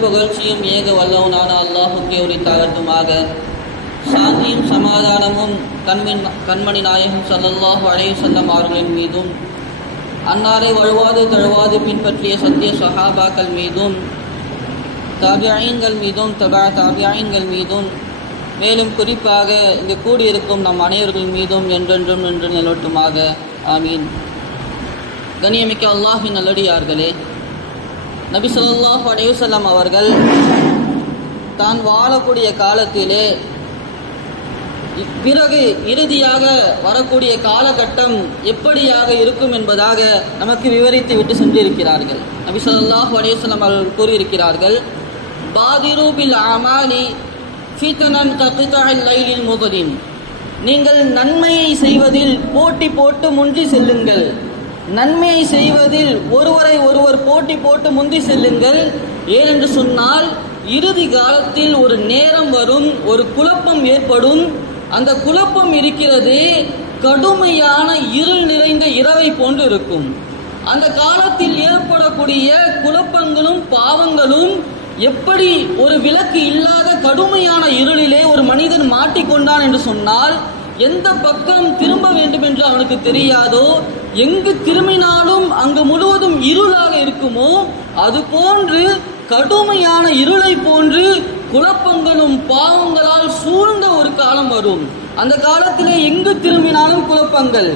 புகழ்ச்சியும் ஏக வல்லவனான அல்லாஹுக்கே உரித்தாகட்டுமாக. சாந்தியும் சமாதானமும் கண்மணி நாயகம் ஸல்லல்லாஹு அலைஹி வஸல்லம் அவர்களின் மீதும், அன்னாரை வழுவாது தழுவாது பின்பற்றிய சத்திய சஹாபாக்கள் மீதும், தாபியீன்கள் மீதும், தாபியீன்கள் மீதும், மேலும் குறிப்பாக இங்கு கூடியிருக்கும் நம் அனைவர்கள் மீதும் என்றென்றும் நின்று நிலவட்டுமாக. ஆமீன். கண்ணியமிக்க அல்லாஹ்வின் நல்லடியார்களே, நபி ஸல்லல்லாஹு அலைஹி வஸல்லம் அவர்கள் தான் வாழக்கூடிய காலத்திலே பிறகு இறுதியாக வரக்கூடிய காலகட்டம் எப்படியாக இருக்கும் என்பதாக நமக்கு விவரித்து விட்டு சென்றிருக்கிறார்கள். நபி ஸல்லல்லாஹு அலைஹி வஸல்லம் அவர்கள் கூறியிருக்கிறார்கள், பாதிரு பில் அமாலி ஃபித்னன் கக்தாஇல் லைலில் முக்திம். நீங்கள் நன்மையை செய்வதில் போட்டி போட்டு முந்தி செல்லுங்கள். நன்மையை செய்வதில் ஒருவரை ஒருவர் போட்டி போட்டு முந்தி செல்லுங்கள். ஏனென்று சொன்னால் இறுதி காலத்தில் ஒரு நேரம் வரும், ஒரு குழப்பம் ஏற்படும். அந்த குழப்பம் இருக்கிறது கடுமையான இருள் நிறைந்த இரவை போன்று இருக்கும். அந்த காலத்தில் ஏற்படக்கூடிய குழப்பங்களும் பாவங்களும் எப்படி ஒரு விளக்கு இல்லாத கடுமையான இருளிலே ஒரு மனிதன் மாட்டிக்கொண்டான் என்று சொன்னால், எந்த பக்கம் திரும்ப வேண்டும் என்று அவனுக்கு தெரியாதோ, எங்கு திரும்பினாலும் அங்கு முழுவதும் இருளாக இருக்குமோ, அது போன்று கடுமையான இருளை போன்று குழப்பங்களும் பாவங்களால் சூழ்ந்த ஒரு காலம் வரும். அந்த காலத்திலே எங்கு திரும்பினாலும் குழப்பங்கள்,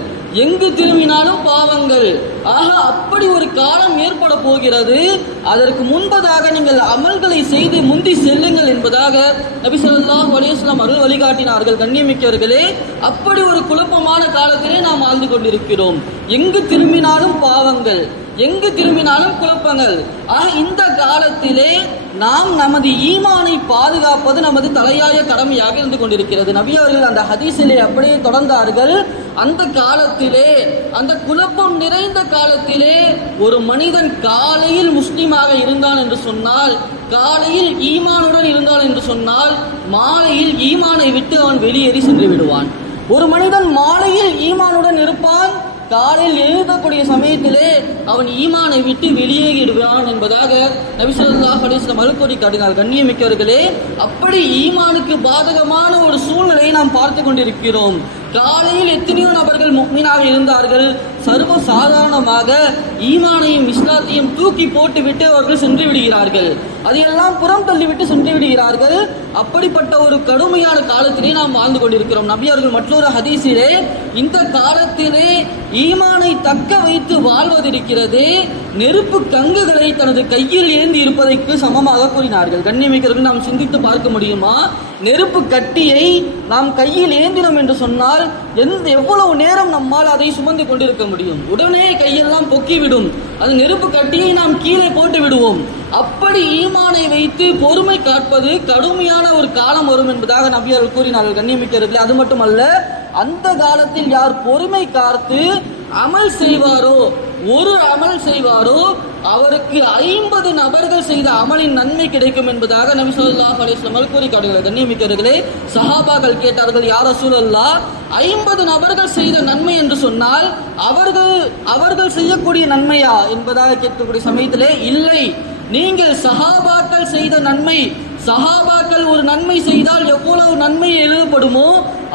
எங்கு திரும்பினாலும் பாவங்கள். ஆக அப்படி ஒரு காலம் ஏற்பட போகிறது. அதற்கு முன்பதாக நீங்கள் அமல்களை செய்து முந்தி செல்லுங்கள் என்பதாக நபி ஸல்லல்லாஹு அலைஹி வஸல்லம் அவர்கள் வழிகாட்டினார்கள். கண்ணியமிக்கவர்களே, அப்படி ஒரு குழப்பமான காலத்திலே நாம் வாழ்ந்து கொண்டிருக்கிறோம். எங்கு திரும்பினாலும் பாவங்கள், எங்கு திரும்பினாலும் குழப்பங்கள். ஆக இந்த காலத்திலே நாம் நமது ஈமானை பாதுகாப்பது நமது தலையாய கடமையாக இருந்து கொண்டிருக்கிறது. நபி அவர்கள் அந்த ஹதீஸிலே அப்படியே தொடர்ந்தார்கள். அந்த காலத்திலே, அந்த குழப்பம் நிறைந்த காலத்திலே ஒரு மனிதன் காலையில் முஸ்லிமாக இருந்தான் என்று சொன்னால், காலையில் ஈமானுடன் இருந்தான் என்று சொன்னால், மாலையில் ஈமானை விட்டு அவன் வெளியேறி சென்று விடுவான். ஒரு மனிதன் மாலையில் ஈமானுடன் இருப்பான், காலையில் எழுதக்கூடிய சமயத்திலே அவன் ஈமானை விட்டு வெளியேறிடுவான் என்பதாக நபி ஸல்லல்லாஹு அலைஹி வஸல்லம் அழுக்கூறி காட்டினார். கண்ணியமிக்கவர்களே, அப்படி ஈமானுக்கு பாதகமான ஒரு சூழ்நிலையை நாம் பார்த்து கொண்டிருக்கிறோம். காலையில் எத்தனையோ நபர்கள் முஃமினாக இருந்தார்கள், சர்வ சாதாரணமாக ஈமானையும் இஸ்லாத்தையும் தூக்கி போட்டுவிட்டு அவர்கள் சென்று விடுகிறார்கள். அதையெல்லாம் புறம் தள்ளிவிட்டு சென்று விடுகிறார்கள். அப்படிப்பட்ட ஒரு கடுமையான காலத்திலே நாம் வாழ்ந்து கொண்டிருக்கிறோம். நபி அவர்கள் மற்றொரு ஹதீஸிலே, இந்த காலத்திலே ஈமானை தக்க வைத்து வாழ்வதிருக்கிறது நெருப்பு கங்குகளை தனது கையில் ஏந்தி இருப்பதற்கு சமமாக கூறினார்கள். கண்ணியமிக்கவர்கள், நாம் சிந்தித்து பார்க்க முடியுமா? நெருப்பு கட்டியை நாம் கையில் ஏந்தினோம் என்று சொன்னால் எவ்வளவு நேரம் நம்மால் அதை சுமந்து கொண்டிருக்க முடியும்? உடனே கையெல்லாம் பொக்கிவிடும். அது நெருப்பு கட்டியை நாம் கீழே போட்டு விடுவோம். அப்படி ஈமானை வைத்து பொறுமை காப்பது கடுமையான ஒரு காலம் வரும் என்பதாக நபி அவர்கள் கூறினார்கள். கண்ணியமிக்கவர்களே, அது மட்டுமல்ல, அந்த காலத்தில் யார் பொறுமை காத்து அமல் செய்வாரோ, ஒரு அமல் செய்வாரோ, அவருக்கு 50 நபர்கள் செய்த அமலின் நன்மை கிடைக்கும் என்பதாக நபி ஸல்லல்லாஹு அலைஹி வஸல்லம் கூறி காட்டுகிறார். கண்ணியமிக்கவர்களே, சஹாபாக்கள் கேட்டார்கள், யா ரசூலல்லாஹ், 50 நபர்கள் செய்த நன்மை என்று சொன்னால் அவர்கள் செய்யக்கூடிய நன்மையா என்பதாக கேட்கக்கூடிய சமயத்திலே, இல்லை, நீங்கள் சஹாபாக்கள் செய்த நன்மை, சஹாபாக்கள் ஒரு நன்மை செய்தால் எவ்வளவு நன்மை எழுதப்படுமோ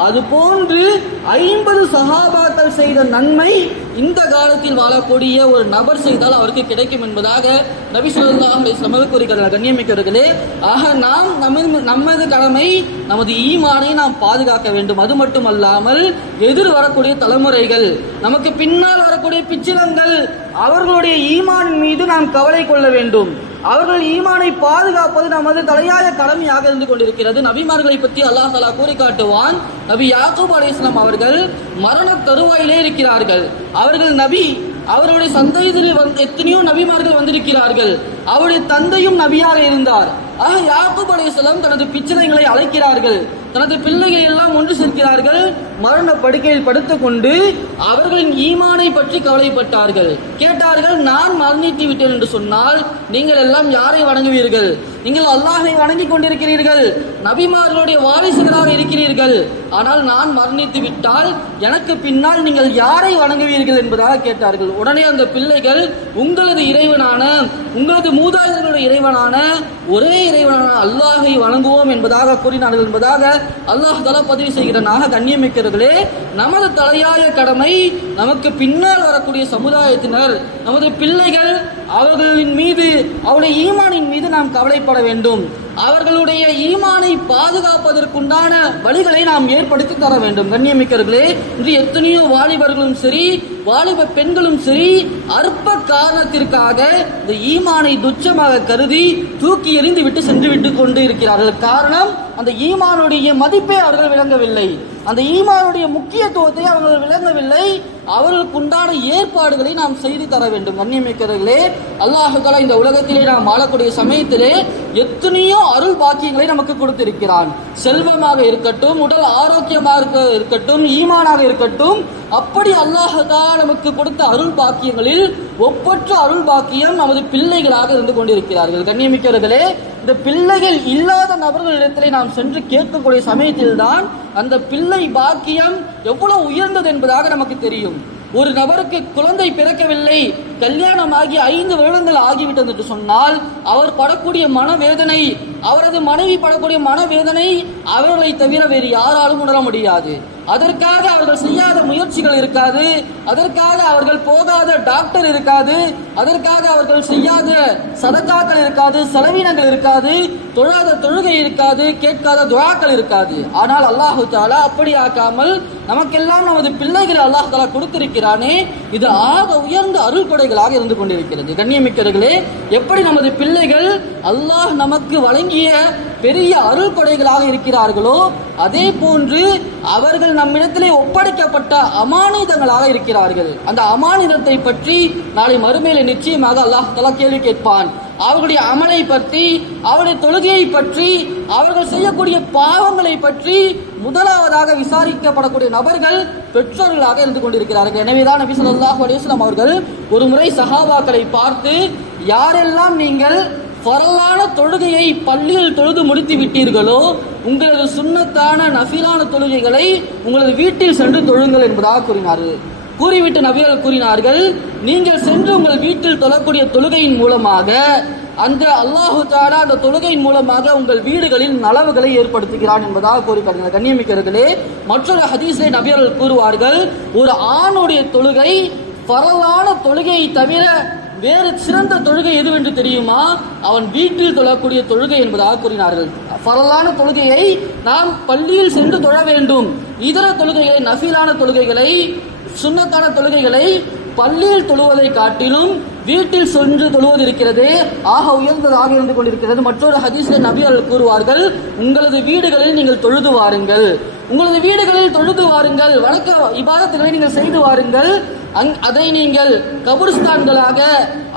அது போன்று 50 சஹாபாக்கள் செய்த நன்மை இந்த காலத்தில் வாழக்கூடிய ஒரு நபர் செய்தால் அவருக்கு கிடைக்கும் என்பதாக நபி ஸல்லல்லாஹு அலைஹி வஸல்லம் கூறுகிறார்கள். கண்ணியமிக்கவர்களே, ஆக நாம் நமது கடமை, நமது ஈமானை நாம் பாதுகாக்க வேண்டும். அது மட்டுமல்லாமல் எதிர் வரக்கூடிய தலைமுறைகள், நமக்கு பின்னால் வரக்கூடிய பிச்சிலங்கள், அவர்களுடைய ஈமான் மீது நாம் கவலை கொள்ள வேண்டும். அவர்கள் ஈமானை பாதுகாப்பது நமது தலையாய கடமையாக இருந்து கொண்டிருக்கிறது. நபிமார்களை பற்றி அல்லாஹ் தஆலா கூறி காட்டுவான். நபி யாக்கூப் அலைஹிஸ்ஸலாம் அவர்கள் மரண தருவாயிலே இருக்கிறார்கள். அவர்கள் நபி, அவர்களுடைய சந்ததியில் எத்தனையோ நபிமார்கள் வந்திருக்கிறார்கள். அவருடைய தந்தையும் நபியாக இருந்தார். ஆக யாக்கூப் அலைஹிஸ்ஸலாம் தனது பிச்சைகளை அழைக்கிறார்கள், தனது பிள்ளைகளை எல்லாம் ஒன்று சேர்க்கிறார்கள். மரண படுக்கையில் படுத்துக் கொண்டு அவர்களின் ஈமானை பற்றி கவலைப்பட்டார்கள். கேட்டார்கள், நான் மரணித்து விட்டேன் என்று சொன்னால் நீங்கள் எல்லாம் யாரை வணங்குவீர்கள்? நீங்கள் அல்லாஹை வணங்கி கொண்டிருக்கிறீர்கள், நபிமார்களுடைய வாரிசுகளாக இருக்கிறீர்கள். ஆனால் நான் மரணித்து விட்டால் எனக்கு பின்னால் நீங்கள் யாரை வணங்குவீர்கள் என்பதாக கேட்டார்கள். உடனே அந்த பிள்ளைகள், உங்களது இறைவனான, உங்களது மூதாதையர்களுடைய இறைவனான ஒரே இறைவனான அல்லாஹை வணங்குவோம் என்பதாக கூறினார்கள் என்பதாக அல்லாஹ் தஆலா பதிவு செய்கிறனாக கண்ணியமிக்கிறவர்களே, நமது தலையாய கடமை நமக்கு பின்னால் வரக்கூடிய சமுதாயத்தினர், நமது பிள்ளைகள், அவர்களின் மீது, அவருடைய ஈமானின் மீது நாம் கவலைப்பட வேண்டும். அவர்களுடைய ஈமானை பாதுகாப்பதற்குண்டான வழிகளை நாம் ஏற்படுத்தி தர வேண்டும். கண்ணியமிக்கவர்களே, இன்று எத்தனையோ வாலிபர்களும் சரி, வாலிப பெண்களும் சரி, அற்ப காரணத்திற்காக இந்த ஈமானை துச்சமாக கருதி தூக்கி எறிந்து விட்டு சென்று விட்டு கொண்டு இருக்கிறார்கள். காரணம், அந்த ஈமானுடைய மதிப்பை அவர்கள் விளங்கவில்லை, அந்த ஈமானுடைய முக்கியத்துவத்தை அவர்கள் விளங்கவில்லை. அவர்களுக்கு உண்டான ஏற்பாடுகளை நாம் செய்து தர வேண்டும். கண்ணியமிக்கவர்களே, அல்லாஹ் தஆலா இந்த உலகத்திலே நாம் வாழக்கூடிய சமயத்திலே எத்தனையோ அருள் பாக்கியங்களை நமக்கு கொடுத்திருக்கிறான். செல்வமாக இருக்கட்டும், உடல் ஆரோக்கியமாக இருக்கட்டும், ஈமானாக இருக்கட்டும், அப்படி அல்லாஹ் தஆலா நமக்கு கொடுத்த அருள் பாக்கியங்களில் ஒப்பற்ற அருள் பாக்கியம் நமது பிள்ளைகளாக இருந்து கொண்டிருக்கிறார்கள். கண்ணியமிக்கவர்களே, இந்த பிள்ளைகள் இல்லாத நபர்களிடத்திலே நாம் சென்று கேட்கக்கூடிய சமயத்தில்தான் அந்த பிள்ளை பாக்கியம் எவ்வளவு உயர்ந்தது என்பதாக நமக்கு தெரியும். ஒரு நபருக்கு குழந்தை பிறக்கவில்லை, கல்யாணமாகி 5 வருடங்கள் ஆகிவிட்டது என்று சொன்னால் அவர் படக்கூடிய மனவேதனை, அவரது மனைவி படக்கூடிய மனவேதனை அவர்களை தவிர வேறு யாராலும் உணர முடியாது. அதற்காக அவர்கள் செய்யாத முயற்சிகள் இருக்காது, அதற்காக அவர்கள் போகாத டாக்டர் இருக்காது, அதற்காக அவர்கள் செய்யாத சதக்காக்கள் இருக்காது, செலவினங்கள் இருக்காது, தொழாத தொழுகை இருக்காது, கேட்காத துஆக்கள் இருக்காது. ஆனால் அல்லாஹ் தஆலா அப்படி ஆக்காமல் நமக்கெல்லாம் நமது பிள்ளைகளை அல்லாஹ் தஆலா கொடுத்திருக்கிறானே, இது ஆக உயர்ந்த அருள் கொடைகளாக இருந்து கொண்டிருக்கிறது. கண்ணியமிக்கவர்களே, எப்படி நமது பிள்ளைகள் அல்லாஹ் நமக்கு வழங்கிய பெரிய அருள் கொடைகளாக இருக்கிறார்களோ, அதே போன்று அவர்கள் நம்மிடத்திலே ஒப்படைக்கப்பட்ட அமானிதங்களாக இருக்கிறார்கள். அந்த அமானிதத்தை பற்றி நாளை மறுமையிலே நிச்சயமாக அல்லாஹ் தஆலா கேள்வி கேட்பான். அவர்களுடைய அமலை பற்றி, அவருடைய தொழுகையை பற்றி, அவர்கள் செய்யக்கூடிய பாவங்களை பற்றி முதலாவதாக விசாரிக்கப்படக்கூடிய நபர்கள் பெற்றோர்களாக இருந்து கொண்டிருக்கிறார்கள். எனவேதான் நபி ஸல்லல்லாஹு அலைஹி வஸல்லம் அவர்கள் ஒரு முறை சஹாபாக்களை பார்த்து, யாரெல்லாம் நீங்கள் ஃபரலான தொழுகையை பள்ளியில் தொழுது முடித்து விட்டீர்களோ, உங்களது சுன்னத்தான நஃபிலான தொழுகைகளை உங்களது வீட்டில் சென்று தொழுங்கள் என்பதாக கூறினார்கள். கூறிவிட்டு நபிகள் கூறினார்கள், நீங்கள் சென்று உங்கள் வீட்டில் தொழக்கூடிய தொழுகையின் மூலமாக அந்த அல்லாஹு தஆலா அந்த தொழுகையின் மூலமாக உங்கள் வீடுகளில் நலவுகளை ஏற்படுத்துகிறான் என்பதாக கூறுகிறார்கள். கண்ணியமிக்கவர்களே, மற்றொரு ஹதீஸை நபிகள் கூறுவார்கள், ஒரு ஆணுடைய தொழுகை ஃபரலான தொழுகையை தவிர வேறு சிறந்த தொழுகை எதுவென்று தெரியுமா? அவன் வீட்டில் தொழக்கூடிய தொழுகை என்பதாக கூறினார்கள். ஃபரலான தொழுகையை நாம் பள்ளியில் சென்று தொழ வேண்டும். இதர தொழுகைகளை, நஃபிலான தொழுகைகளை, சுன்னத்தான தொழுகைகளை பள்ளியில் தொழுவதை காட்டிலும் வீட்டில் சென்று தொழுவது இருக்கிறது ஆக உயர்ந்ததாக இருந்து கொண்டிருக்கிறது. மற்றொரு ஹதீஸில் நபிகள் கூறுவார்கள், உங்களது வீடுகளில் நீங்கள் தொழுது வாருங்கள், உங்களது வீடுகளில் தொழுது வாருங்கள், வணக்க இபாதத்துகளை நீங்கள் செய்து வாருங்கள், அதை நீங்கள் கபுர்ஸ்தான்களாக,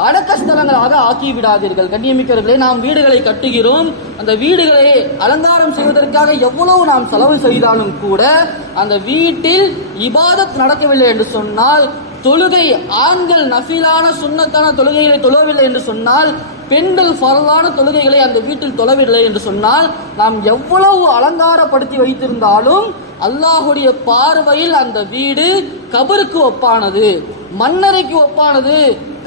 அடக்கஸ்தலங்களாக ஆக்கி விடாதீர்கள். கண்ணியமிக்கவர்களே, நாம் வீடுகளை கட்டுகிறோம், அந்த வீடுகளை அலங்காரம் செய்வதற்காக எவ்வளவு நாம் செலவு செய்தாலும் கூட அந்த வீட்டில் இபாதத் நடக்கவில்லை என்று சொன்னால், தொழுகை ஆண்கள் நஃபிலான சுன்னத்தான தொழுகைகளை தொழவில்லை என்று சொன்னால், பெண்கள் ஃபரலான தொழுகைகளை அந்த வீட்டில் தொழவில்லை என்று சொன்னால், நாம் எவ்வளவு அலங்காரப்படுத்தி வைத்திருந்தாலும் அல்லாஹுடைய பார்வையில் அந்த வீடு கபருக்கு ஒப்பானது, மண்ணறைக்கு ஒப்பானது,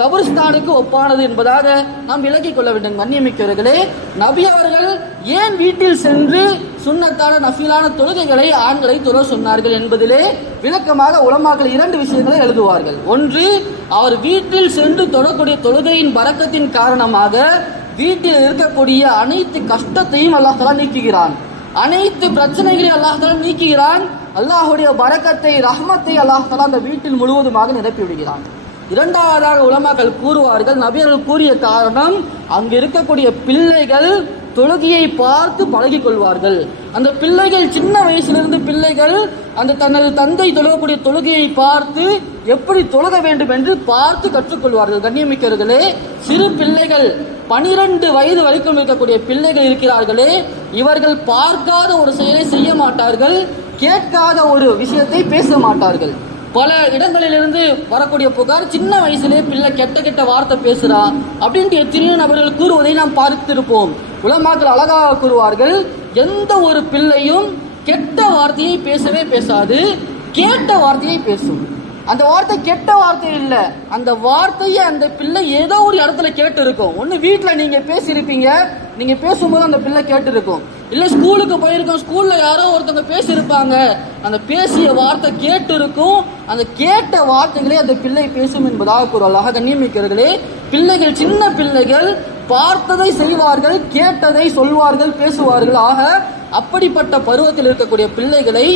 கபர்ஸ்தானுக்கு ஒப்பானது என்பதாக நாம் விலக்கிக் கொள்ள வேண்டும். கண்ணியமிக்கவர்களே, நபி அவர்கள் ஏன் வீட்டில் சென்று சுன்னத்தான நஃபிலான தொழுகைகளை ஆண்களை தொழ சொன்னார்கள் என்பதிலே விளக்கமாக உலமாக்கள் 2 விஷயங்களை எழுதுவார்கள். ஒன்று, அவர் வீட்டில் சென்று தொழக்கூடிய தொழுகையின் பரக்கத்தின் காரணமாக வீட்டில் இருக்கக்கூடிய அனைத்து கஷ்டத்தையும் அல்லாஹ் தஆலா நீக்குகிறான், அனைத்து பிரச்சனைகளையும் அல்லாஹ் தஆலா நீக்குகிறான். அல்லாஹுடைய பரக்கத்தை, ரஹ்மத்தை அல்லாஹ் தஆலா அந்த வீட்டில் முழுவதுமாக நிரப்பி விடுகிறான். இரண்டாவதாக உலமாக்கள் கூறுவார்கள், நபியர்கள் கூறிய காரணம், அங்கு இருக்கக்கூடிய பிள்ளைகள் தொழுகையை பார்த்து பழகிக் கொள்வார்கள். அந்த பிள்ளைகள் சின்ன வயசிலிருந்து பிள்ளைகள் அந்த தனது தந்தை தொழக்கூடிய தொழுகையை பார்த்து எப்படி தொழுக வேண்டும் என்று பார்த்து கற்றுக்கொள்வார்கள். கண்ணியமிக்கவர்களே, சிறு பிள்ளைகள் 12 வயது வரைக்கும் இருக்கக்கூடிய பிள்ளைகள் இருக்கிறார்களே, இவர்கள் பார்க்காத ஒரு செயலை செய்ய மாட்டார்கள், கேட்காத ஒரு விஷயத்தை பேச மாட்டார்கள். பல இடங்களிலிருந்து வரக்கூடிய புகார், சின்ன வயசுலேயே பிள்ளை கெட்ட கெட்ட வார்த்தை பேசுறா அப்படின்ட்டு எத்தனையோ நபர்கள் கூறுவதை நாம் பார்த்திருப்போம். உலமாக்கள் அழகாக கூறுவார்கள், எந்த ஒரு பிள்ளையும் கெட்ட வார்த்தையை பேசவே பேசாது, கேட்ட வார்த்தையை பேசும். அந்த வார்த்தை கெட்ட வார்த்தை இல்லை, அந்த வார்த்தையை அந்த பிள்ளை ஏதோ ஒரு இடத்துல கேட்டு இருக்கும். ஒன்று வீட்டில் நீங்கள் பேசியிருப்பீங்க, நீங்கள் பேசும்போது அந்த பிள்ளை கேட்டு இருக்கும். இல்லை ஸ்கூலுக்கு போயிருக்கோம், ஸ்கூலில் யாரோ ஒருத்தவங்க பேசியிருப்பாங்க, அந்த பேசிய வார்த்தை கேட்டு இருக்கும். அந்த கேட்ட வார்த்தைகளே அந்த பிள்ளை பேசும் என்பதாக கூறலாக. கண்ணியமிக்கிறவர்களே, பிள்ளைகள், சின்ன பிள்ளைகள் பார்த்ததை செய்வார்கள், கேட்டதை சொல்வார்கள், பேசுவார்கள். ஆக அப்படிப்பட்ட பருவத்தில் இருக்கக்கூடிய பிள்ளைகளை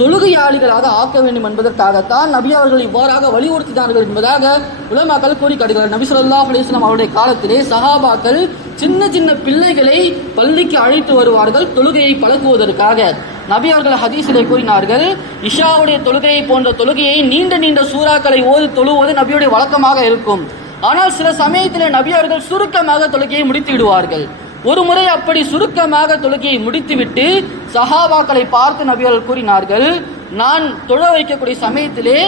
தொழுகையாளிகளாக ஆக்க வேண்டும் என்பதற்காகத்தான் நபி அவர்கள் இவ்வாறாக வலியுறுத்தினார்கள் என்பதாக உலமாக்கள் கூறி காட்டுகிறார். நபி ஸல்லல்லாஹு அலைஹி வஸல்லம் அவருடைய காலத்திலே சஹாபாக்கள் சின்ன சின்ன பிள்ளைகளை பள்ளிக்கு அழைத்து வருவார்கள் தொழுகையை பழக்குவதற்காக. நபி அவர்கள் ஹதீஸிலே கூறினார்கள், இஷாவுடைய தொழுகையை போன்ற தொழுகையை நீண்ட நீண்ட சூறாக்களை ஓதி தொழுவது நபியுடைய வழக்கமாக இருக்கும். ஆனால் சில சமயத்தில் நபி அவர்கள் சுருக்கமாக தொழுகையை முடித்து விடுவார்கள். ஒரு முறை அப்படி சுருக்கமாக தொழுகையை முடித்துவிட்டு சஹாபாக்களை பார்த்து நபி அவர்கள் கூறினார்கள், நான் தொழ வைக்கக்கூடிய சமயத்திலே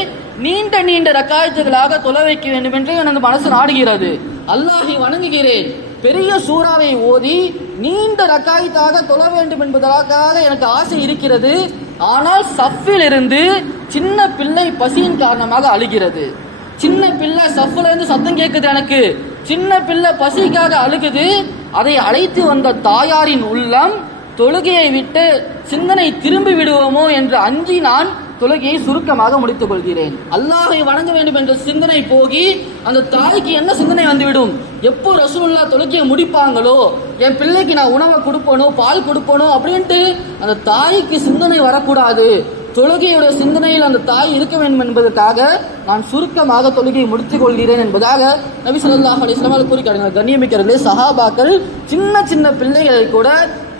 நீண்ட நீண்ட ரக்காயத்துகளாக தொழ வைக்க வேண்டும் என்று எனது மனசு நாடுகிறது. அல்லாஹை வணங்குகிறேன், பெரிய சூறாவை ஓதி நீண்ட ரக்காயத்தாக தொழ வேண்டும் என்பதற்காக எனக்கு ஆசை இருக்கிறது. ஆனால் சஃபில் இருந்து சின்ன பிள்ளை பசியின் காரணமாக அழுகிறது. சின்ன பிள்ளை சஃப்ல இருந்து சத்தம் கேட்குது, எனக்கு சின்ன பிள்ளை பசிக்காக அழுகுது. அதை அழைத்து வந்த தாயாரின் உள்ளம் தொழுகையை விட்டு சிந்தனை திரும்பி விடுவோமோ என்று அஞ்சி நான் தொழுகையை சுருக்கமாக முடித்துக் கொள்கிறேன். அல்லாஹை வணங்க வேண்டும் என்ற சிந்தனை போகி அந்த தாய்க்கு என்ன சிந்தனை வந்துவிடும், எப்போ ரசூலுல்லாஹ் தொழுகையை முடிப்பாங்களோ, என் பிள்ளைக்கு நான் உணவை கொடுப்பனோ, பால் கொடுப்பனோ அப்படின்ட்டு அந்த தாய்க்கு சிந்தனை வரக்கூடாது. தொழுகையுடைய சிந்தனையில் அந்த தாய் இருக்க வேண்டும் என்பதற்காக நான் சுருக்கமாக தொழுகையை முடித்துக் கொள்கிறேன் என்பதாக நபி ஸல்லல்லாஹு அலைஹி வஸல்லம் கூறி காட்டினார். கண்ணியமிக்கிறவர்களே, சஹாபாக்கள் சின்ன சின்ன பிள்ளைகளை கூட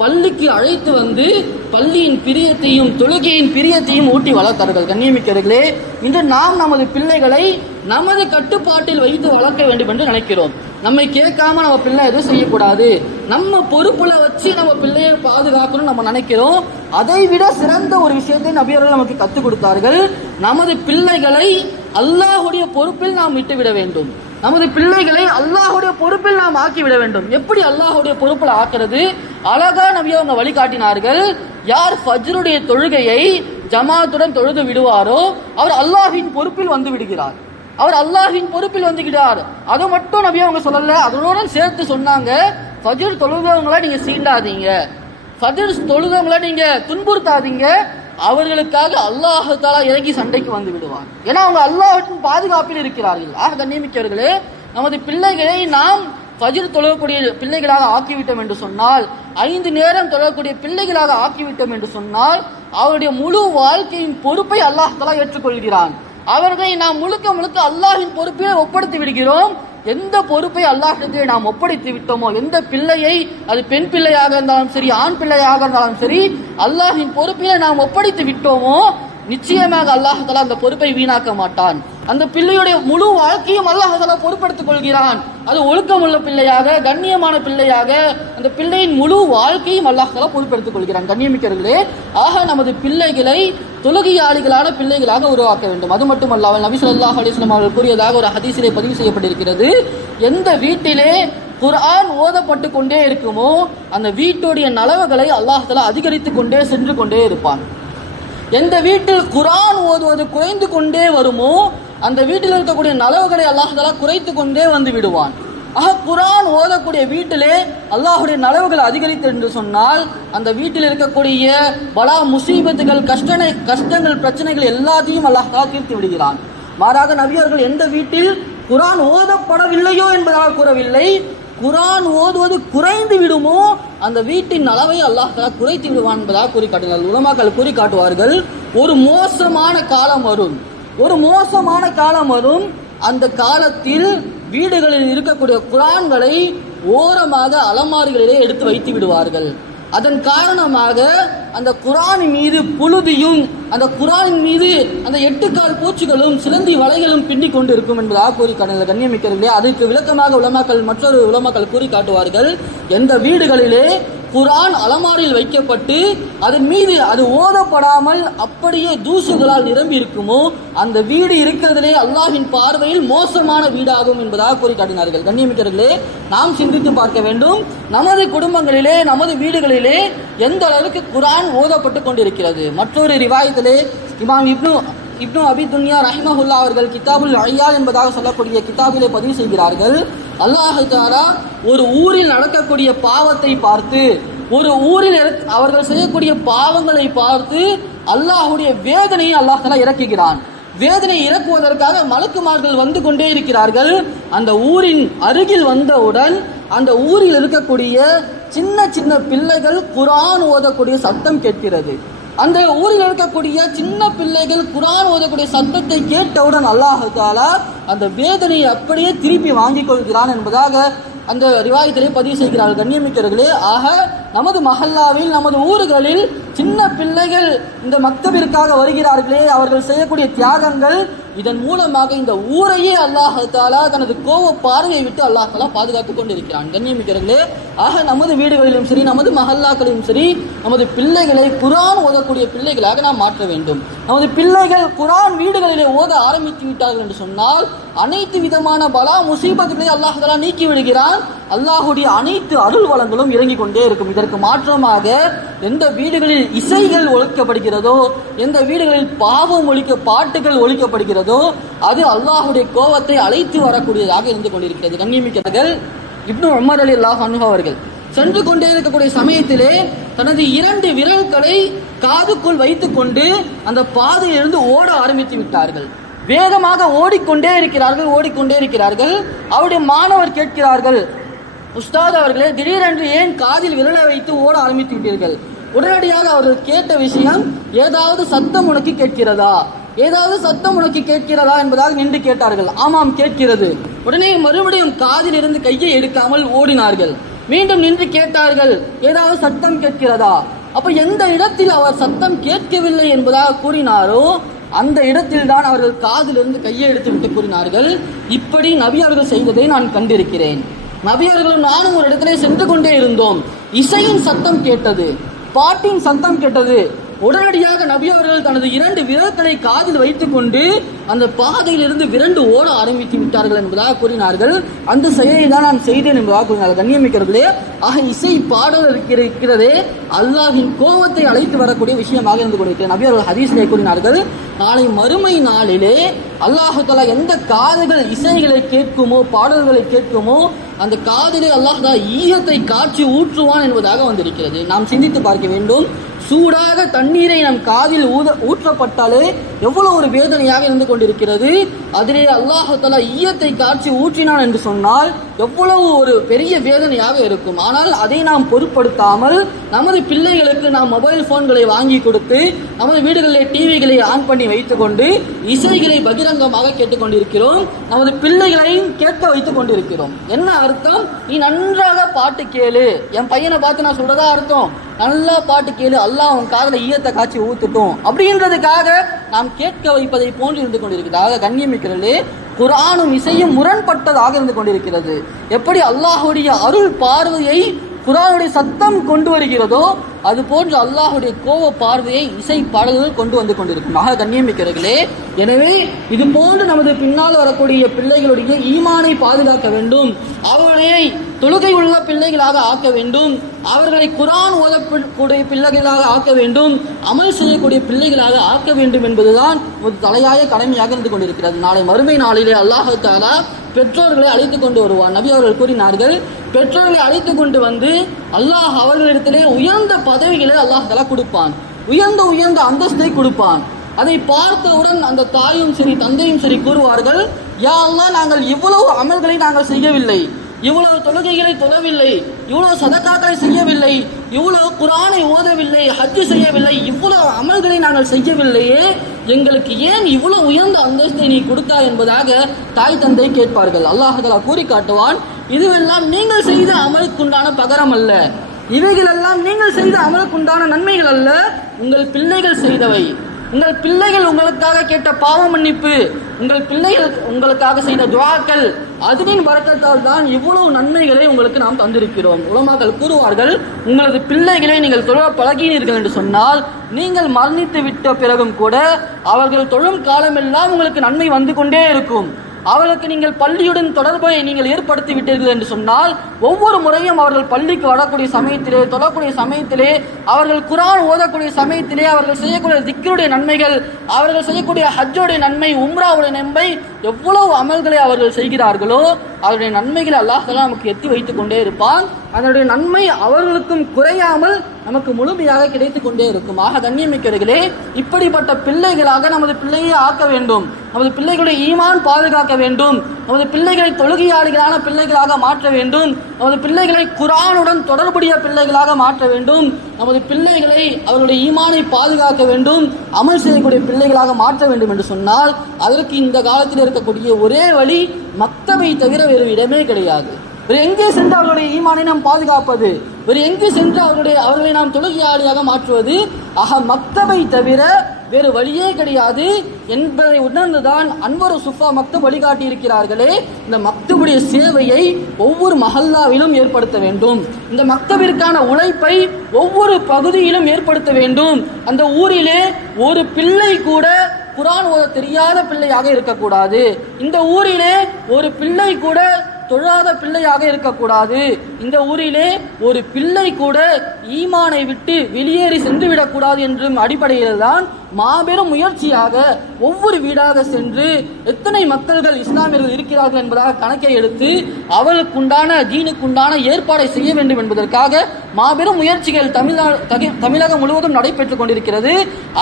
பள்ளிக்கு அழைத்து வந்து பள்ளியின் பிரியத்தையும் தொழுகையின் பிரியத்தையும் ஊட்டி வளர்த்தார்கள். கண்ணியமிக்கிறவர்களே, இன்று நாம் நமது பிள்ளைகளை நமது கட்டுப்பாட்டில் வைத்து வளர்க்க வேண்டும் என்று நினைக்கிறோம். நம்மை கேட்காம நம்ம பிள்ளை எதுவும் செய்யக்கூடாது, நம்ம பொறுப்புல வச்சு நம்ம பிள்ளையை பாதுகாக்கணும் நம்ம நினைக்கிறோம். அதை விட சிறந்த ஒரு விஷயத்தை நபி அவர்கள் நமக்கு கற்றுக் கொடுத்தார்கள். நமது பிள்ளைகளை அல்லாஹ்வுடைய பொறுப்பில் நாம் விட்டுவிட வேண்டும். நமது பிள்ளைகளை அல்லாஹ்வுடைய பொறுப்பில் நாம் ஆக்கிவிட வேண்டும். எப்படி அல்லாஹ்வுடைய பொறுப்பில் ஆக்கிறது? அழகா நபி அவங்க வழிகாட்டினார்கள். யார் ஃபஜ்ருடைய தொழுகையை ஜமாத்துடன் தொழுது விடுவாரோ அவர் அல்லாஹ்வின் பொறுப்பில் வந்து விடுகிறார். அவர் அல்லாஹ்வின் பொறுப்பில் வந்துகிறார். அது மட்டும் நபி அவங்க சொல்லல, அதனோட சேர்த்து சொன்னாங்க, ஃபஜ்ர் தொழுதவங்களை நீங்க சீண்டாதீங்க, ஃபஜ்ர் தொழுதவங்களை நீங்க துன்புறுத்தாதீங்க, அவர்களுக்காக அல்லாஹ் தஆலா இறங்கி சண்டைக்கு வந்து விடுவார். ஏன்னா அவங்க அல்லாஹ்வின் பாதுகாப்பில் இருக்கிறார்கள். ஆக கண்ணியமிக்கவர்களே, நமது பிள்ளைகளை நாம் ஃபஜ்ர் தொழக்கூடிய பிள்ளைகளாக ஆக்கிவிட்டோம் என்று சொன்னால், 5 நேரம் தொழக்கூடிய பிள்ளைகளாக ஆக்கிவிட்டோம் என்று சொன்னால், அவருடைய முழு வாழ்க்கையின் பொறுப்பை அல்லாஹ் தஆலா ஏற்றுக்கொள்கிறான். அவர்களை நாம் முழுக்க முழுக்க அல்லாஹ்வின் பொறுப்பிலே ஒப்படைத்து விடுகிறோம். எந்த பொறுப்பை அல்லாஹ்விடத்திலே நாம் ஒப்படைத்து விட்டோமோ, எந்த பிள்ளையை, அது பெண் பிள்ளையாக இருந்தாலும் சரி, ஆண் பிள்ளையாக இருந்தாலும் சரி, அல்லாஹ்வின் பொறுப்பிலே நாம் ஒப்படைத்து விட்டோமோ, நிச்சயமாக அல்லாஹ் தஆலா அந்த பொறுப்பை வீணாக்க மாட்டான். அந்த பிள்ளையுடைய முழு வாழ்க்கையும் அல்லாஹ் தஆலா பொறுப்படுத்திக் கொள்கிறான். அது ஒழுக்கமுள்ள பிள்ளையாக, கண்ணியமான பிள்ளையாக, அந்த பிள்ளையின் முழு வாழ்க்கையும் அல்லாஹ் தஆலா பொறுப்படுத்திக் கொள்கிறான். கண்ணியமிக்கவர்களே, ஆக நமது பிள்ளைகளை தொழுகையாளிகளான பிள்ளைகளாக உருவாக்க வேண்டும். அது மட்டுமல்லாமல் நபி ஸல்லல்லாஹு அலைஹி வஸல்லம் அவர்கள் கூறியதாக ஒரு ஹதீஸிலே பதிவு செய்யப்பட்டிருக்கிறது, எந்த வீட்டிலே குர்ஆன் ஓதப்பட்டு கொண்டே இருக்குமோ அந்த வீட்டுடைய நலவுகளை அல்லாஹ் தஆலா அதிகரித்து கொண்டே சென்று கொண்டே இருப்பான். எந்த வீட்டில் குர்ஆன் ஓதுவது குறைந்து கொண்டே வருமோ அந்த வீட்டில் இருக்கக்கூடிய நலவுகளை அல்லாஹ் தஆலா குறைத்து கொண்டே வந்து விடுவான். ஆக குர்ஆன் ஓதக்கூடிய வீட்டிலே அல்லாஹ்வுடைய நலவுகள் அதிகரித்து என்று சொன்னால் அந்த வீட்டில் இருக்கக்கூடிய பலா முசீபத்துகள், கஷ்டங்கள், பிரச்சனைகள் எல்லாத்தையும் அல்லாஹ் தஆலா தீர்த்து விடுகிறான். மாறாக நபி அவர்கள் எந்த வீட்டில் குர்ஆன் ஓதப்படவில்லையோ என்பதாக கூறவில்லை, குர்ஆன் ஓதுவது குறைந்து விடுமோ அந்த வீட்டின் அளவை அல்லாஹ் தஆலா குறைத்து விடுவான் என்பதாக கூறி காட்டுகிறார்கள். உலமாக்கள் கூறி காட்டுவார்கள், ஒரு மோசமான காலம் வரும், ஒரு மோசமான காலம் வரும். அந்த காலத்தில் வீடுகளில் இருக்கக்கூடிய குர்ஆன்களை ஓரமாக அலமாரிகளிலே எடுத்து வைத்து விடுவார்கள். அதன் காரணமாக அந்த குர்ஆன் மீது புழுதியும் அந்த குர்ஆன் மீது அந்த 8 கால் பூச்சிகளும் சிலந்தி வலைகளும் பின்னிக் கொண்டு இருக்கும் என்பதாக கூறி காட்டுகிறார்கள். கண்ணியமிக்கிறவர்களே, அதற்கு விளக்கமாக மற்றொரு உலமாக்கள் கூறி காட்டுவார்கள், எந்த வீடுகளிலே குர்ஆன் அலமாரியில் வைக்கப்பட்டு அதன் மீது அது ஓதப்படாமல் அப்படியே தூசுகளால் நிரம்பி இருக்குமோ அந்த வீடு இருக்கிறதிலே அல்லாஹ்வின் பார்வையில் மோசமான வீடாகும் என்பதாக கூறி காட்டினார்கள். கண்ணியமிக்கிறவர்களே, நாம் சிந்தித்து பார்க்க வேண்டும், நமது குடும்பங்களிலே, நமது வீடுகளிலே எந்த அளவுக்கு குர்ஆன் ஓதப்பட்டு கொண்டிருக்கிறது. மற்றொரு ரிவாயத்திலே இமாம் இப்னு அபி துன்யா ரஹிமஹுல்லா அவர்கள் கிதாபுல் அய்யால் என்பதாக சொல்லக்கூடிய கிதாபிலே பதிவு செய்கிறார்கள், அல்லாஹ் தஆலா ஒரு ஊரில் நடக்கக்கூடிய பாவத்தை பார்த்து, ஒரு ஊரில் அவர்கள் செய்யக்கூடிய பாவங்களை பார்த்து அல்லாஹுடைய வேதனையை அல்லாஹ் தஆலா இறக்குகிறான். வேதனை இறக்குவதற்காக மலக்குமார்கள் வந்து கொண்டே இருக்கிறார்கள். அந்த ஊரின் அருகில் வந்தவுடன் அந்த ஊரில் இருக்கக்கூடிய சின்ன சின்ன பிள்ளைகள் குர்ஆன் ஓதக்கூடிய சத்தம் கேட்கிறது. அந்த ஊரில் இருக்கக்கூடிய சின்ன பிள்ளைகள் குர்ஆன் ஓதக்கூடிய சத்தத்தை கேட்டவுடன் அல்லாஹ் தஆலா அந்த வேதனையை அப்படியே திருப்பி வாங்கிக் கொள்கிறான் என்பதாக அந்த ரிவாயத்திலே பதிவு செய்கிறார்கள். கண்ணியமிக்கவர்களே, ஆக நமது மஹல்லாவில், நமது ஊர்களில் சின்ன பிள்ளைகள் இந்த மக்தபிற்காக வருகிறார்களே, அவர்கள் செய்யக்கூடிய தியாகங்கள், இதன் மூலமாக இந்த ஊரையே அல்லாஹ் தஆலா தனது கோப பார்வையை விட்டு அல்லாஹ் தஆலா பாதுகாத்துக் கொண்டிருக்கிறான். கண்ணியமிக்கவர்களே, ஆக நமது வீடுகளிலும் சரி, நமது மஹல்லாக்களிலும் சரி, நமது பிள்ளைகளை குர்ஆன் ஓதக்கூடிய பிள்ளைகளாக நாம் மாற்ற வேண்டும். நமது பிள்ளைகள் குர்ஆன் வீடுகளிலே ஓத ஆரம்பித்து விட்டார்கள் என்று சொன்னால் அனைத்து விதமான பலா முசீபத்துகளை அல்லாஹ் தஆலா நீக்கி விடுகிறான். அல்லாஹுடைய அனைத்து அருள் வளங்களும் இறங்கிக் கொண்டே இருக்கும். இதற்கு மாற்றமாக எந்த வீடுகளில் இசைகள் ஒழிக்கப்படுகிறதோ, எந்த வீடுகளில் பாட்டுகள் ஒழிக்கப்படுகிறதோ, அது அல்லாஹுடைய கோபத்தை அழைத்து வரக்கூடியதாக இருந்து கொண்டிருக்கிறது. கண்ணியமிக்கவர்கள், இப்னு உமர் ரலியல்லாஹு அன்ஹு அவர்கள் சென்று கொண்டே இருக்கக்கூடிய சமயத்திலே தனது 2 விரல்களை காதுக்குள் வைத்துக் கொண்டு அந்த பாதையிலிருந்து ஓட ஆரம்பித்து விட்டார்கள். வேகமாக ஓடிக்கொண்டே இருக்கிறார்கள். அவருடைய மாணவர் கேட்கிறார்கள், உஸ்தாத் அவர்களே, திடீரென்று ஏன் காதில் விரலை வைத்து ஓட ஆரம்பித்து விட்டீர்கள்? உடனடியாக அவர்கள் கேட்ட விஷயம், ஏதாவது சத்தம் உனக்கு கேட்கிறதா, ஏதாவது சத்தம் உனக்கு கேட்கிறதா என்பதாக நின்று கேட்டார்கள். ஆமாம், கேட்கிறது. உடனே மறுபடியும் காதில் இருந்து கையை எடுக்காமல் ஓடினார்கள். மீண்டும் நின்று கேட்டார்கள், ஏதாவது சத்தம் கேட்கிறதா? அப்ப எந்த இடத்தில் அவர் சத்தம் கேட்கவில்லை என்பதாக கூறினாரோ அந்த இடத்தில் தான் அவர்கள் காதிலிருந்து கையை எடுத்து விட்டு கூறினார்கள், இப்படி நபி அவர்கள் செய்வதை நான் கண்டிருக்கிறேன். நபி அவர்களும் நானும் ஒரு இடத்திலே சென்று கொண்டே இருந்தோம். இசையின் சத்தம் கேட்டது, பாட்டின் சத்தம் கேட்டது. உடனடியாக நபி அவர்கள் தனது 2 விரல்களை காதில் வைத்துக் கொண்டு அந்த பாதையிலிருந்து விரண்டு ஓட ஆரம்பித்து விட்டார்கள் என்பதாக கூறினார்கள். அந்த செயலை தான் நான் செய்தேன் என்பதாக கூறினார்கள். கண்ணியமிக்கவர்களே, ஆக இசை பாடல் இருக்கிறதே அல்லாஹ்வின் கோபத்தை அழைத்து வரக்கூடிய விஷயமாக இருந்து கொண்டிருக்கிறது. நபி அவர்கள் ஹதீஸிலே கூறினார்கள், நாளை மறுமை நாளிலே அல்லாஹ் தஆலா எந்த காதுகள் இசைகளை கேட்குமோ, பாடல்களை கேட்குமோ, அந்த காதிலே அல்லாஹ் தஆலா ஈயத்தை காட்சி ஊற்றுவான் என்பதாக வந்திருக்கிறது. நாம் சிந்தித்து பார்க்க வேண்டும். சூடாக தண்ணீரை நம் காதில் ஊற்றப்பட்டாலே எவ்வளவு ஒரு வேதனையாக இருந்து கொண்டிருக்கிறது. அதிலே அல்லாஹ் தஆலா ஈயத்தை காட்சி ஊற்றினான் என்று சொன்னால் எவ்வளவு ஒரு பெரிய வேதனையாக இருக்கும். ஆனால் அதை நாம் பொருட்படுத்தாமல் நமது பிள்ளைகளுக்கு நாம் மொபைல் போன்களை வாங்கி கொடுத்து நமது வீடுகளிலே டிவிகளை ஆன் பண்ணி வைத்துக் கொண்டு இசைகளை பகிரங்கமாக கேட்டுக்கொண்டிருக்கிறோம். நமது பிள்ளைகளையும் கேட்க வைத்துக் கொண்டிருக்கிறோம். என்ன அர்த்தம்? நீ நன்றாக பாட்டு கேளு, என் பையனை பார்த்து நான் சொல்றதா அர்த்தம், நல்லா பாட்டு கேளு, அல்லாஹ் அவன் காதல ஈயத்தை காட்சி ஊத்துட்டோம் அப்படின்றதுக்காக நாம் கேட்க வைப்பதை போன்று இருந்து கொண்டிருக்கிறது. கண்ணியமிக்கிறதே, குர்ஆனும் இசையும் முரண்பட்டதாக இருந்து கொண்டிருக்கிறது. எப்படி அல்லாஹுடைய அருள் பார்வையை குர்ஆனுடைய சத்தம் கொண்டு வருகிறதோ அது போன்று அல்லாஹுடைய கோப பார்வையை இசை பாடல்கள் கொண்டு வந்து கொண்டிருக்கும். கண்ணியமிக்கிறர்களே, எனவே இது போன்று நமது பின்னால் வரக்கூடிய பிள்ளைகளுடைய ஈமானை பாதுகாக்க வேண்டும், அவர்களை தொழுகை உள்ள பிள்ளைகளாக ஆக்க வேண்டும், அவர்களை குர்ஆன் ஓதக்கூடிய பிள்ளைகளாக ஆக்க வேண்டும், அமல் செய்யக்கூடிய பிள்ளைகளாக ஆக்க வேண்டும் என்பதுதான் ஒரு தலையாய கடமையாக இருந்து கொண்டிருக்கிறது. நாளை மறுமை நாளிலே அல்லாஹ் தஆலா பெற்றோர்களை அழைத்துக் கொண்டு வருவான். நபி அவர்கள் கூறினார்கள், பெற்றோர்களை அழைத்துக் கொண்டு வந்து அல்லாஹ் அவர்களிடத்திலே உயர்ந்த பதவிகளை அல்லாஹ் தஆலா கொடுப்பான், உயர்ந்த அந்தஸ்தை கொடுப்பான். அதை பார்த்தவுடன் அந்த தாயும் சரி தந்தையும் சரி கூறுவார்கள், யா அல்லாஹ், நாங்கள் இவ்வளவு அமல்களை நாங்கள் செய்யவில்லை, இவ்வளவு தொழுகைகளை தொழவில்லை, இவ்வளவு சதகாக்களை செய்யவில்லை, இவ்வளவு குர்ஆனை ஓதவில்லை, ஹஜ் செய்யவில்லை, இவ்வளவு அமல்களை நாங்கள் செய்யவில்லையே, எங்களுக்கு ஏன் இவ்வளவு உயர்ந்த அந்தஸ்தை நீ கொடுத்தாய் என்பதாக தாய் தந்தை கேட்பார்கள். அல்லாஹ் தஆலா கூறி காட்டுவான், இதுவெல்லாம் நீங்கள் செய்த அமலுக்குண்டான பகரம் அல்ல, இவைகளெல்லாம் நீங்கள் செய்த அமலுக்குண்டான நன்மைகள் அல்ல, உங்கள் பிள்ளைகள் செய்தவை. உங்கள் பிள்ளைகள் உங்களுக்காக கேட்ட பாவ மன்னிப்பு, உங்கள் பிள்ளைகள் உங்களுக்காக செய்த துஆக்கள், அதுவின் பரக்கத்தால் தான் இவ்வளவு நன்மைகளை உங்களுக்கு நாம் தந்திருக்கிறோம். உலமாக்கள் கூறுவார்கள், உங்களது பிள்ளைகளை நீங்கள் தொழ பழகினீர்கள் என்று சொன்னால் நீங்கள் மரணித்து விட்ட பிறகும் கூட அவர்கள் தொழும் காலமெல்லாம் உங்களுக்கு நன்மை வந்து கொண்டே இருக்கும். அவர்களுக்கு நீங்கள் பள்ளியுடன் தொடர்பை நீங்கள் ஏற்படுத்தி விட்டீர்கள் என்று சொன்னால், ஒவ்வொரு முறையும் அவர்கள் பள்ளிக்கு வரக்கூடிய சமயத்திலே, தொழக்கூடிய சமயத்திலே, அவர்கள் குர்ஆன் ஓதக்கூடிய சமயத்திலே, அவர்கள் செய்யக்கூடிய திக்ருடைய நன்மைகள், அவர்கள் செய்யக்கூடிய ஹஜ்ஜுடைய நன்மை, உம்ராவுடைய நன்மை, எவ்வளவு அமல்களை அவர்கள் செய்கிறார்களோ அவருடைய நன்மைகளை அல்லாஹ் தஆலா நமக்கு எத்தி வைத்துக் கொண்டே இருப்பான். அதனுடைய நன்மை அவர்களுக்கும் குறையாமல் நமக்கு முழுமையாக கிடைத்துக் கொண்டே இருக்கும். ஆக கண்ணியமிக்கவர்களே, இப்படிப்பட்ட பிள்ளைகளாக நமது பிள்ளையை ஆக்க வேண்டும். நமது பிள்ளைகளுடைய ஈமான் பாதுகாக்க வேண்டும். நமது பிள்ளைகளை தொழுகையாளிகளான பிள்ளைகளாக மாற்ற வேண்டும். நமது பிள்ளைகளை குர்ஆனுடன் தொடர்புடைய பிள்ளைகளாக மாற்ற வேண்டும். நமது பிள்ளைகளை அவருடைய ஈமானை பாதுகாக்க வேண்டும், அமல் செய்யக்கூடிய பிள்ளைகளாக மாற்ற வேண்டும் என்று சொன்னால், அதற்கு இந்த காலத்தில் இருக்கக்கூடிய ஒரே வழி மக்தபை தவிர வேறு இடமே கிடையாது. வேறு எங்கே சென்று அவர்களுடைய ஈமானை நாம் பாதுகாப்பது? வேறு எங்கே சென்று அவர்களை நாம் தொழுகையாளியாக மாற்றுவது? ஆக மக்தபை தவிர வேறு வழியே கிடையாது என்பதை உணர்ந்துதான் அன்வர் சுஃபா மக்தப் வழிகாட்டி இருக்கிறார்களே. இந்த மக்தபுடைய சேவையை ஒவ்வொரு மஹல்லாவிலும் ஏற்படுத்த வேண்டும். இந்த மக்தபிற்கான உழைப்பை ஒவ்வொரு பகுதியிலும் ஏற்படுத்த வேண்டும். அந்த ஊரிலே ஒரு பிள்ளை கூட குர்ஆன் ஓத தெரியாத பிள்ளையாக இருக்கக்கூடாது. இந்த ஊரிலே ஒரு பிள்ளை கூட தொழாத பிள்ளையாக இருக்கக்கூடாது. இந்த ஊரிலே ஒரு பிள்ளை கூட ஈமானை விட்டு வெளியேறி சென்று விடக்கூடாது என்றும் அடிப்படையில் தான் மாபெரும் முயற்சியாக ஒவ்வொரு வீடாக சென்று எத்தனை மக்கள்கள் இஸ்லாமியர்கள் இருக்கிறார்கள் என்பதாக கணக்கை எடுத்து அவர்களுக்குண்டான தீனுக்குண்டான ஏற்பாடை செய்ய வேண்டும் என்பதற்காக மாபெரும் முயற்சிகள் தமிழகம் முழுவதும் நடைபெற்றுக் கொண்டிருக்கிறது.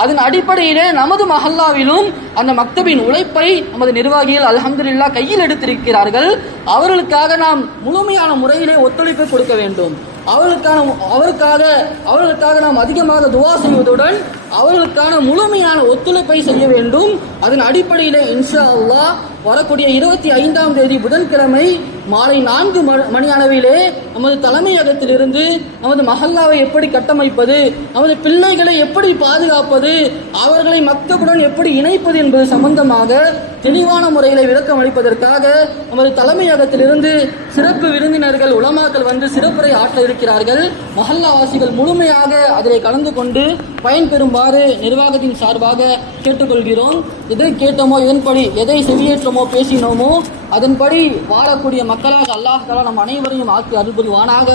அதன் அடிப்படையிலே நமது மஹல்லாவிலும் அந்த மக்தபின் உழைப்பை நமது நிர்வாகிகள் அல்ஹம்துலில்லாஹ் கையில் எடுத்திருக்கிறார்கள். அவர்களுக்காக நாம் முழுமையான முறையிலே ஒத்துழைப்பு கொடுக்க வேண்டும். அவர்களுக்காக நாம் அதிகமாக துஆ செய்வதுடன் அவர்களுக்கான முழுமையான ஒத்துழைப்பை செய்ய வேண்டும். அதன் அடிப்படையில் இன்ஷா அல்லாஹ் வரக்கூடிய 25ஆம் தேதி புதன்கிழமை மாலை 4 மணி அளவிலே நமது தலைமையகத்திலிருந்து நமது மஹல்லாவை எப்படி கட்டமைப்பது, நமது பிள்ளைகளை எப்படி பாதுகாப்பது, அவர்களை மக்தபுடன் எப்படி இணைப்பது என்பது சம்பந்தமாக தெளிவான முறையில் விளக்கம் அளிப்பதற்காக நமது தலைமையகத்திலிருந்து சிறப்பு விருந்தினர்கள் உலமாக்கள் வந்து சிறப்புரை ஆற்ற இருக்கிறார்கள். மஹல்லாவாசிகள் முழுமையாக அதில் கலந்து கொண்டு பயன்பெறுமாறு நிர்வாகத்தின் சார்பாக கேட்டுக்கொள்கிறோம். எதை கேட்டோமோ, இதன்படி எதை செவியேற்றமோ பேசினோமோ அதன்படி வாழக்கூடிய மக்களாக அல்லாஹ் தஆலா நம் அனைவரையும் ஆக்கி அருள் புரிவானாக.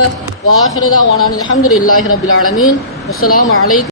வ ஆகிரு தஅவானா அல்ஹம்துலில்லாஹி ரப்பில் ஆலமீன். அஸ்ஸலாமு அலைக்கும்.